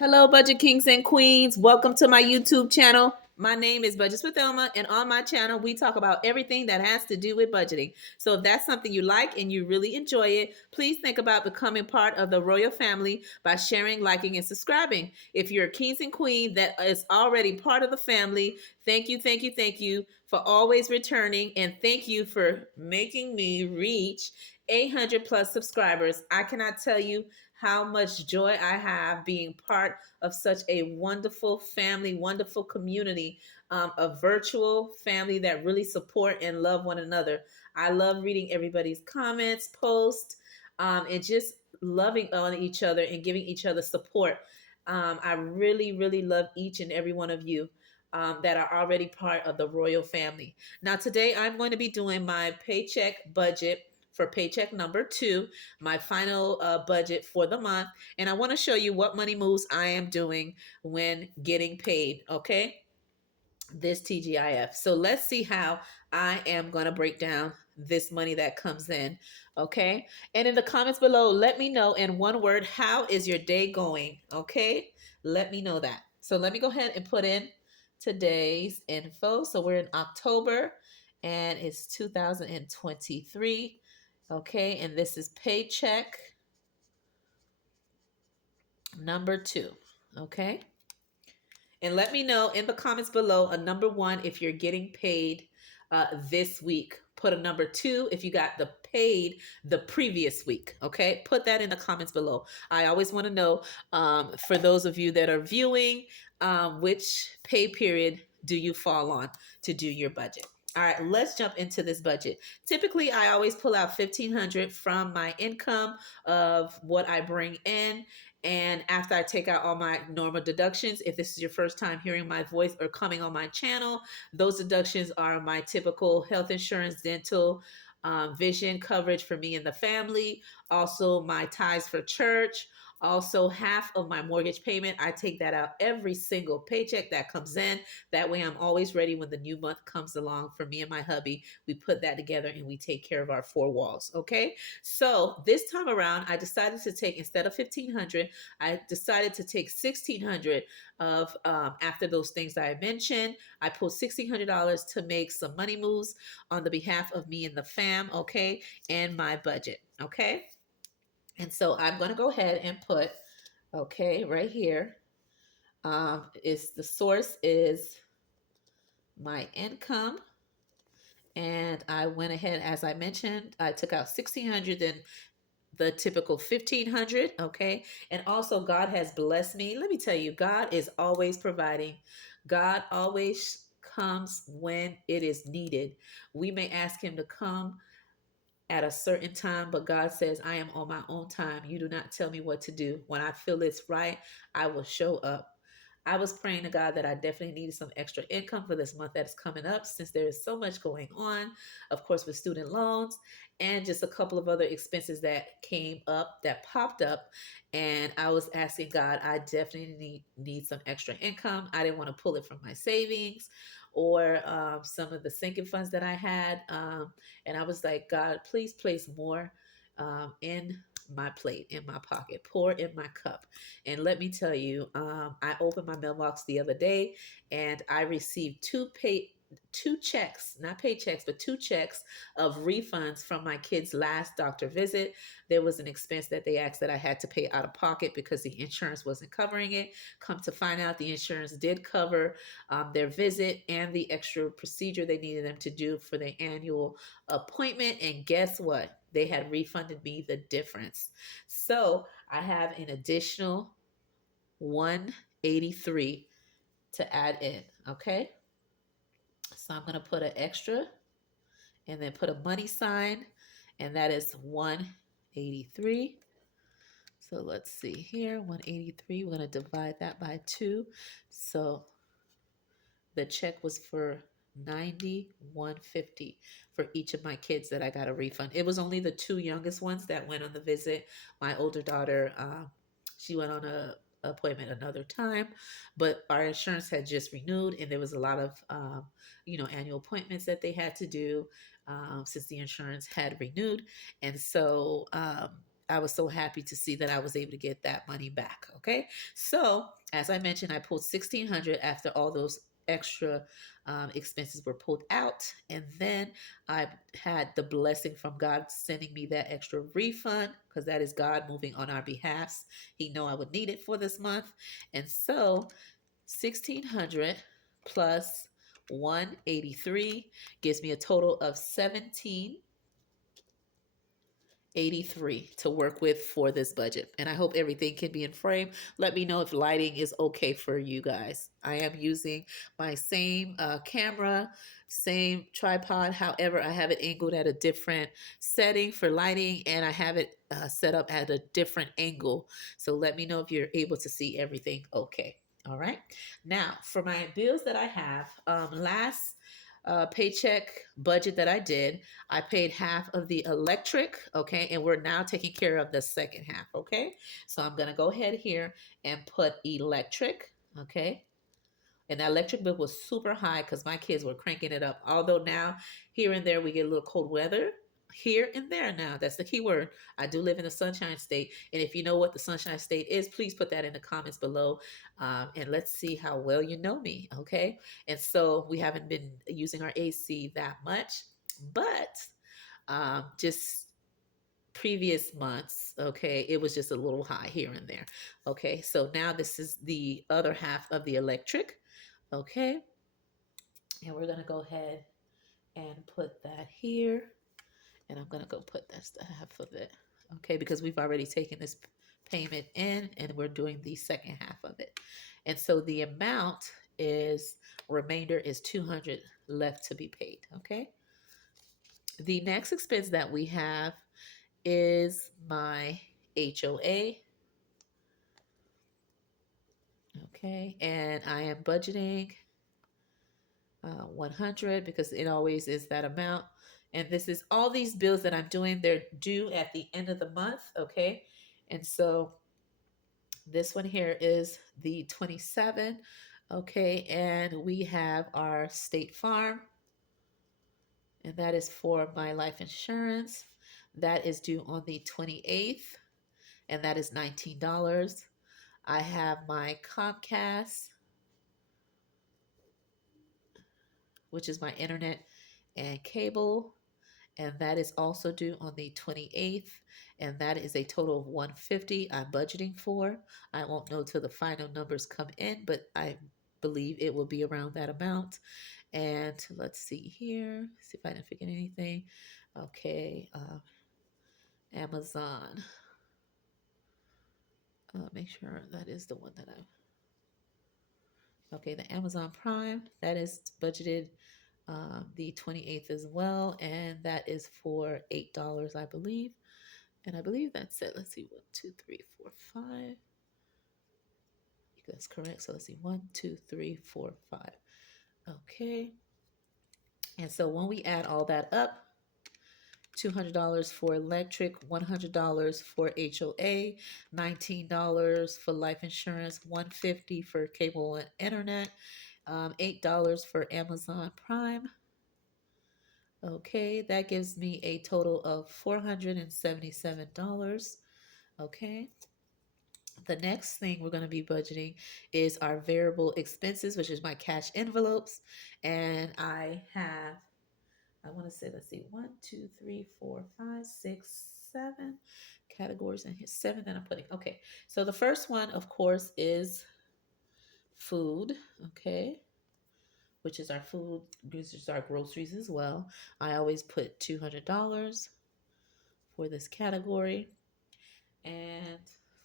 Hello, Budget Kings and Queens. Welcome to my YouTube channel. My name is Budgets with Elma, and on my channel, we talk about everything that has to do with budgeting. So, if that's something you like and you really enjoy it, please think about becoming part of the royal family by sharing, liking, and subscribing. If you're a Kings and Queen that is already part of the family, thank you, thank you, thank you for always returning, and thank you for making me reach 800 plus subscribers. I cannot tell you how much joy I have being part of such a wonderful family, wonderful community, a virtual family that really support and love one another. I love reading everybody's comments, posts, and just loving on each other and giving each other support. I really, really love each and every one of you. That are already part of the royal family. Now, today I'm going to be doing my paycheck budget for paycheck number two, my final budget for the month. And I want to show you what money moves I am doing when getting paid. Okay. This TGIF. So let's see how I am going to break down this money that comes in. Okay. And in the comments below, let me know in one word, how is your day going? Okay. Let me know that. So let me go ahead and put in today's info. So we're in October and it's 2023. Okay. And this is paycheck number two. Okay. And let me know in the comments below a number one if you're getting paid this week. Put a number two if you got the paid the previous week. Okay, put that in the comments below. I always want to know, for those of you that are viewing, which pay period do you fall on to do your budget. All right, let's jump into this budget. Typically, I always pull out 1,500 from my income of what I bring in, and after I take out all my normal deductions, if this is your first time hearing my voice or coming on my channel, those deductions are my typical health insurance, dental, vision coverage for me and the family, also my tithes for church, also half of my mortgage payment. I take that out every single paycheck that comes in. That way I'm always ready when the new month comes along. For me and my hubby, we put that together and we take care of our four walls. Okay. So this time around, I decided to take, instead of 1,500, I decided to take 1,600 of, after those things that I mentioned. I pulled $1,600 to make some money moves on the behalf of me and the fam, okay, and my budget, okay. And so I'm going to go ahead and put, okay, right here, is the source is my income. And I went ahead, as I mentioned, I took out 1,600 and the typical 1,500. Okay. And also, God has blessed me. Let me tell you, God is always providing. God always comes when it is needed. We may ask Him to come at a certain time, but God says, I am on my own time. You do not tell me what to do. When I feel it's right, I will show up. I was praying to God that I definitely needed some extra income for this month that is coming up, since there is so much going on, of course, with student loans and just a couple of other expenses that came up, that popped up. And I was asking God, I definitely need some extra income. I didn't want to pull it from my savings or some of the sinking funds that I had. And I was like, God, please place more in my plate, in my pocket, pour in my cup. And let me tell you, I opened my mailbox the other day and I received two checks, not paychecks, but two checks of refunds from my kid's last doctor visit. There was an expense that they asked that I had to pay out of pocket because the insurance wasn't covering it. Come to find out, the insurance did cover their visit and the extra procedure they needed them to do for their annual appointment. And guess what? They had refunded me the difference. So I have an additional 183 to add in. Okay. So I'm going to put an extra and then put a money sign, and that is 183. So let's see here, 183. We're going to divide that by 2. So the check was for 91.50 for each of my kids that I got a refund. It was only the two youngest ones that went on the visit. My older daughter, she went on a appointment another time, but our insurance had just renewed and there was a lot of annual appointments that they had to do since the insurance had renewed. And so I was so happy to see that I was able to get that money back. Okay. So as I mentioned, I pulled 1,600 after all those extra expenses were pulled out. And then I had the blessing from God sending me that extra refund, because that is God moving on our behalf. He know I would need it for this month. And so 1,600 plus 183 gives me a total of 1,783 to work with for this budget. And I hope everything can be in frame. Let me know if lighting is okay for you guys. I am using my same camera, same tripod. However, I have it angled at a different setting for lighting, and I have it set up at a different angle. So let me know if you're able to see everything okay. All right. Now, for my bills that I have, last paycheck budget that I did, I paid half of the electric, okay, and we're now taking care of the second half, okay? So I'm gonna go ahead here and put electric, okay? And that electric bill was super high because my kids were cranking it up. Although now, here and there, we get a little cold weather. Here and there now. That's the key word. I do live in the Sunshine State. And if you know what the Sunshine State is, please put that in the comments below. And let's see how well you know me. Okay. And so we haven't been using our AC that much, but just previous months, okay, it was just a little high here and there. Okay. So now this is the other half of the electric. Okay, and we're gonna go ahead and put that here, and I'm gonna go put that's the half of it. Okay, because we've already taken this payment in, and we're doing the second half of it. And so the amount is, remainder is 200 left to be paid. Okay, the next expense that we have is my HOA. Okay, and I am budgeting 100 because it always is that amount. And this is all these bills that I'm doing, they're due at the end of the month. Okay. And so this one here is the 27. Okay. And we have our State Farm, and that is for my life insurance. That is due on the 28th, and that is $19. I have my Comcast, which is my internet and cable, and that is also due on the 28th, and that is a total of 150 I'm budgeting for. I won't know till the final numbers come in, but I believe it will be around that amount. And let's see here, see if I didn't forget anything. Okay, Amazon. Make sure that is the one that I. Okay, the Amazon Prime, that is budgeted the 28th as well, and that is for $8, I believe. And I believe that's it. Let's see, 1, 2, 3, 4, 5. That's correct. So let's see, 1, 2, 3, 4, 5. Okay. And so when we add all that up, $200 for electric, $100 for HOA, $19 for life insurance, $150 for cable and internet, $8 for Amazon Prime. Okay, that gives me a total of $477. Okay. The next thing we're going to be budgeting is our variable expenses, which is my cash envelopes. And I want to say, let's see, 1, 2, 3, 4, 5, 6, 7 categories in here. 7 that I'm putting. Okay. So the first one, of course, is food. Okay. Which is our food, which is our groceries as well. I always put $200 for this category. And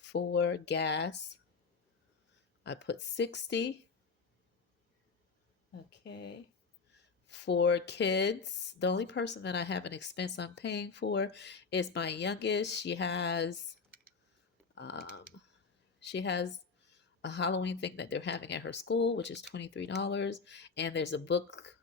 for gas, I put 60. Okay. For kids, the only person that I have an expense I'm paying for is my youngest. Um, she has a Halloween thing that they're having at her school, which is $23, and there's a book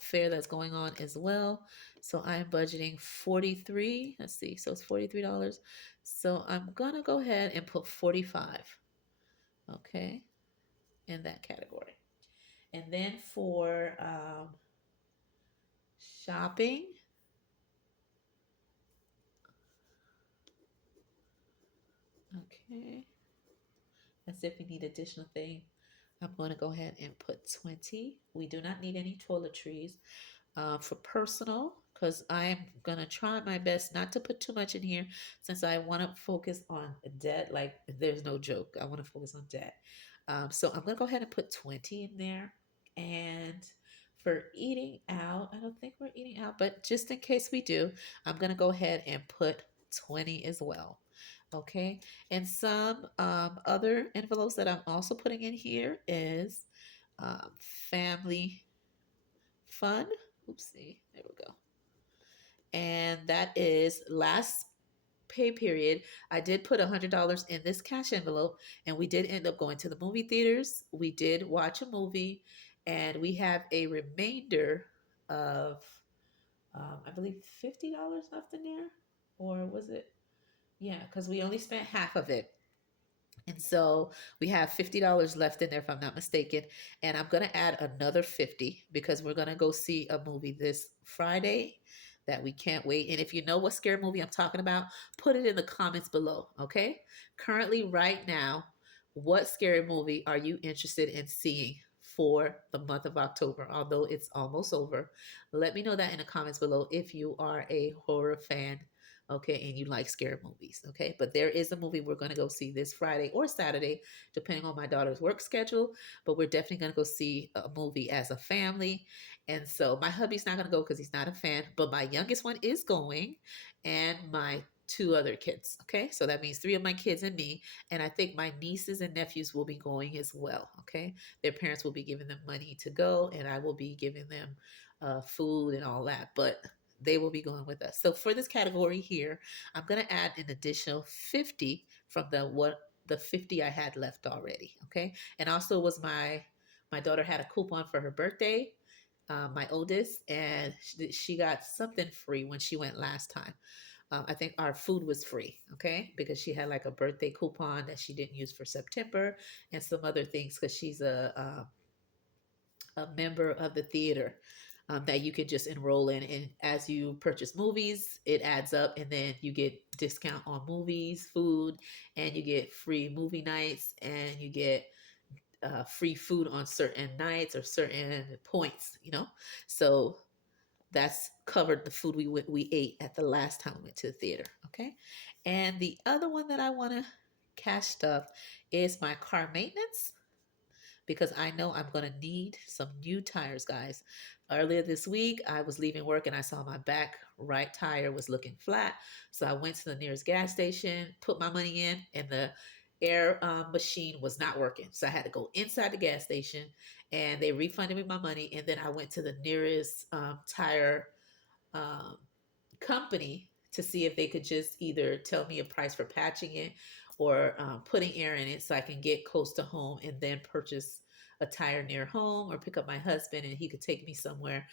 fair that's going on as well. So I'm budgeting 43. Let's see. So it's $43. So I'm gonna go ahead and put 45. Okay, in that category. And then for shopping, Okay. As if we need additional thing. I'm going to go ahead and put 20. We do not need any toiletries. For personal, because I'm gonna try my best not to put too much in here since I want to focus on debt. Like there's no joke. I want to focus on debt. So I'm gonna go ahead and put 20 in there. And for eating out, I don't think we're eating out, but just in case we do, I'm gonna go ahead and put 20 as well. Okay. And some other envelopes that I'm also putting in here is family fun. Oopsie, there we go. And that is last pay period. I did put $100 in this cash envelope, and we did end up going to the movie theaters. We did watch a movie, and we have a remainder of, I believe, $50 left in there, or was it? Yeah, because we only spent half of it. And so we have $50 left in there, if I'm not mistaken. And I'm going to add another 50 because we're going to go see a movie this Friday that we can't wait. And if you know what scary movie I'm talking about, put it in the comments below. Okay. Currently, right now, what scary movie are you interested in seeing for the month of October? Although it's almost over, let me know that in the comments below if you are a horror fan, okay, and you like scary movies, okay? But there is a movie we're going to go see this Friday or Saturday, depending on my daughter's work schedule. But we're definitely going to go see a movie as a family. And so my hubby's not going to go because he's not a fan, but my youngest one is going, and my two other kids, okay? So that means three of my kids and me. And I think my nieces and nephews will be going as well, okay? Their parents will be giving them money to go, and I will be giving them food and all that. But they will be going with us. So for this category here, I'm going to add an additional 50 from the 50 I had left already. Okay. And also was my daughter had a coupon for her birthday, my oldest, and she got something free when she went last time. I think our food was free, okay, because she had like a birthday coupon that she didn't use for September and some other things because she's a member of the theater, that you can just enroll in. And as you purchase movies, it adds up, and then you get discount on movies, food, and you get free movie nights, and you get free food on certain nights or certain points, you know? So that's covered the food we ate at the last time we went to the theater, okay? And the other one that I want to cash stuff is my car maintenance because I know I'm going to need some new tires, guys. Earlier this week, I was leaving work and I saw my back right tire was looking flat. So I went to the nearest gas station, put my money in, and the air machine was not working. So I had to go inside the gas station and they refunded me my money. And then I went to the nearest tire um, company to see if they could just either tell me a price for patching it or putting air in it so I can get close to home and then purchase a tire near home or pick up my husband and he could take me somewhere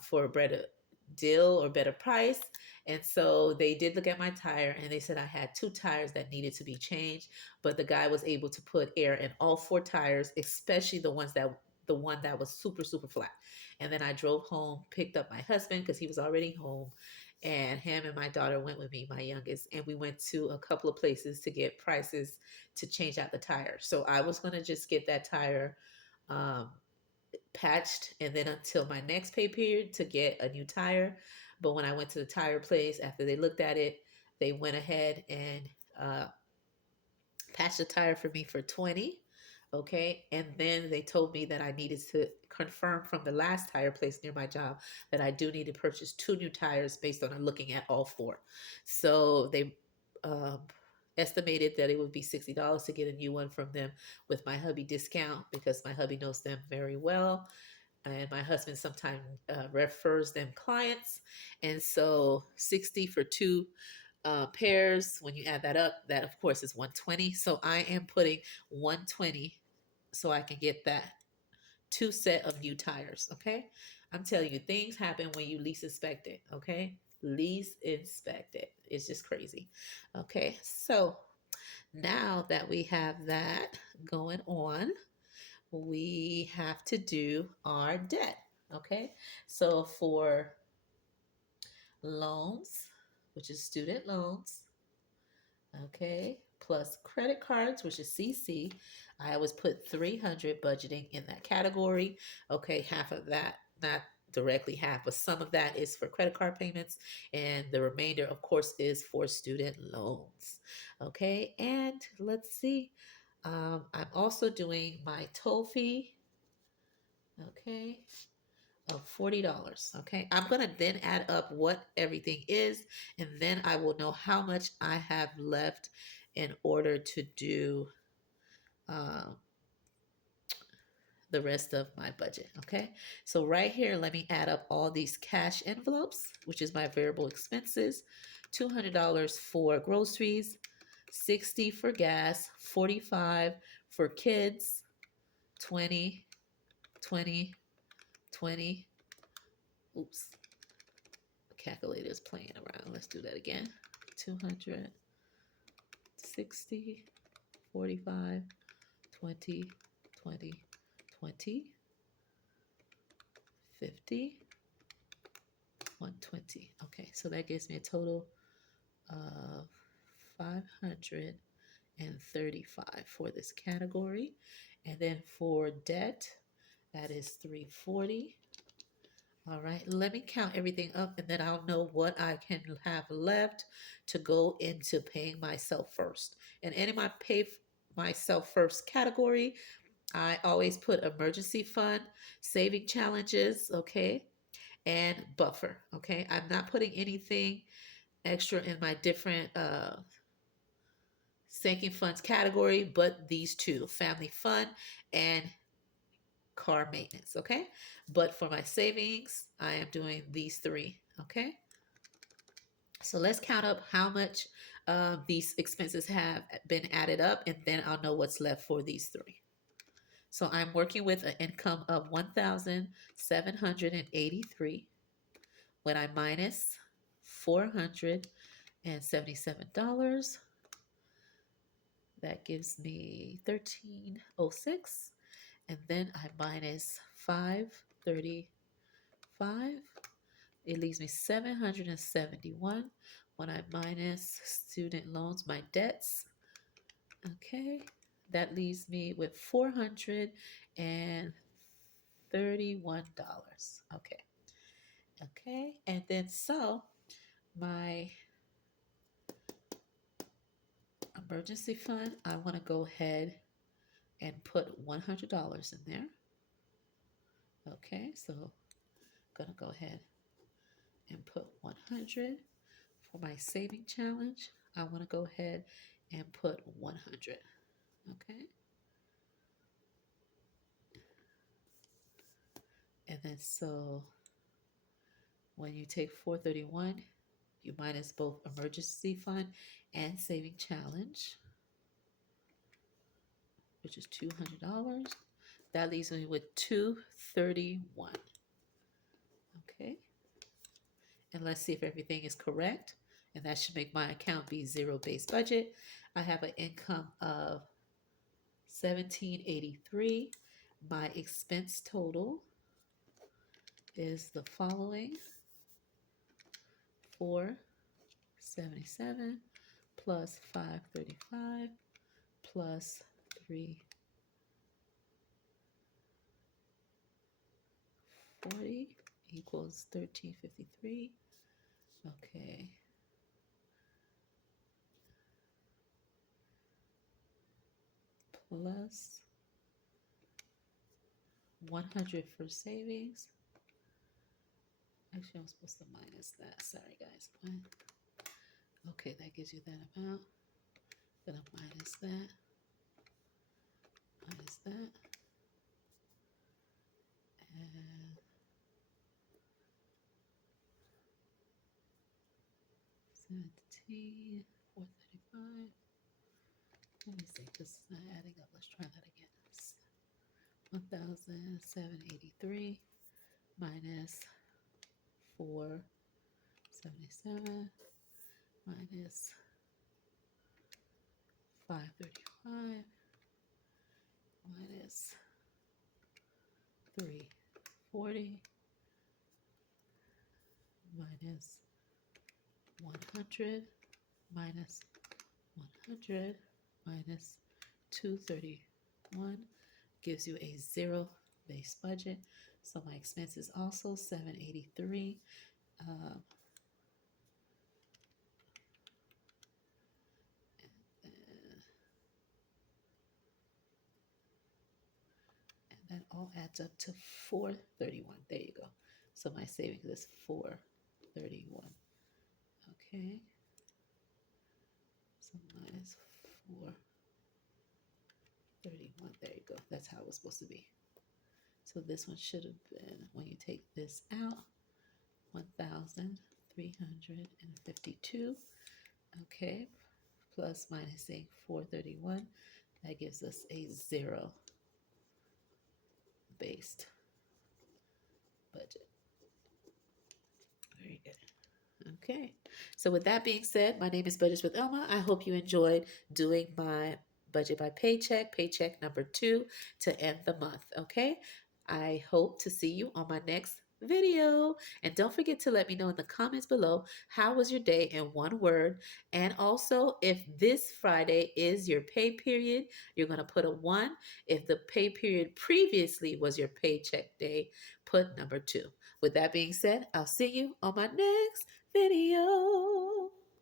for a better deal or better price. And so they did look at my tire and they said I had two tires that needed to be changed, but the guy was able to put air in all four tires, especially the one that was super flat. And then I drove home, picked up my husband because he was already home, and him and my daughter went with me, my youngest, and we went to a couple of places to get prices to change out the tire. So I was going to just get that tire um, patched and then until my next pay period to get a new tire. But when I went to the tire place, after they looked at it, they went ahead and uh, patched the tire for me for 20. Okay. And then they told me that I needed to confirm from the last tire place near my job that I do need to purchase two new tires based on looking at all four. So they um, estimated that it would be $60 to get a new one from them with my hubby discount because my hubby knows them very well. And my husband sometimes refers them clients. And so 60 for two pairs, when you add that up, that of course is 120. So I am putting 120 so I can get that two set of new tires. Okay. I'm telling you, things happen when you least expect it. Okay. Least expect it. It's just crazy. Okay. So now that we have that going on, we have to do our debt. Okay. So for loans, which is student loans, okay, plus credit cards, which is CC. I always put 300 budgeting in that category. Okay, half of that, not directly half, but some of that is for credit card payments, and the remainder, of course, is for student loans. Okay, and let's see. I'm also doing my toll fee. Okay, of $40. Okay, I'm gonna then add up what everything is, and then I will know how much I have left in order to do um, the rest of my budget. Okay, so right here, let me add up all these cash envelopes, which is my variable expenses. $200 for groceries, 60 for gas, 45 for kids, 20, 20, 20. Oops, the calculator is playing around. Let's do that again. 200, 60, 45, 20, 20, 20, 50, 120. Okay, so that gives me a total of 535 for this category. And then for debt, that is 340. All right, let me count everything up and then I'll know what I can have left to go into paying myself first. And in my pay myself first category, I always put emergency fund, saving challenges, okay, and buffer, okay. I'm not putting anything extra in my different sinking funds category, but these two, family fund and car maintenance, okay. But for my savings, I am doing these three, okay. So let's count up how much these expenses have been added up, and then I'll know what's left for these three. So I'm working with an income of $1,783. When I minus $477, that gives me 1306. And then I minus 535. It leaves me 771. When I minus student loans, my debts, okay, that leaves me with $431. Okay. Okay. And then so my emergency fund, I want to go ahead and put $100 in there. Okay. So I'm going to go ahead and put 100. For my saving challenge, I want to go ahead and put 100. Okay. And then so when you take 431, you minus both emergency fund and saving challenge, which is $200. That leaves me with 231. Okay. And let's see if everything is correct. And that should make my account be zero-based budget. I have an income of 1783. My expense total is the following: 477 plus 535 plus 340 equals 1353. Okay. Plus 100 for savings. Actually, I'm supposed to minus that. Sorry, guys. Okay, that gives you that amount. Then I minus that. Minus that. And 17, 435. Let me see, because it's not adding up. Let's try that again. 1,783 minus 477 minus 535 minus 340 minus 100 minus 100 minus 231 gives you a zero base budget. So my expense is also 783. Um, and that all adds up to 431. There you go. So my savings is 431. Okay. So minus 431. There you go. That's how it was supposed to be. So this one should have been, when you take this out, 1,352. Okay. Plus minusing 431. That gives us a zero based budget. Very good. Okay. So with that being said, my name is Budgets with Elma. I hope you enjoyed doing my budget by paycheck number 2 to end the month. Okay. I hope to see you on my next video. And don't forget to let me know in the comments below, how was your day in one word? And also, if this Friday is your pay period, you're going to put a 1. If the pay period previously was your paycheck day, put number 2. With that being said, I'll see you on my next video.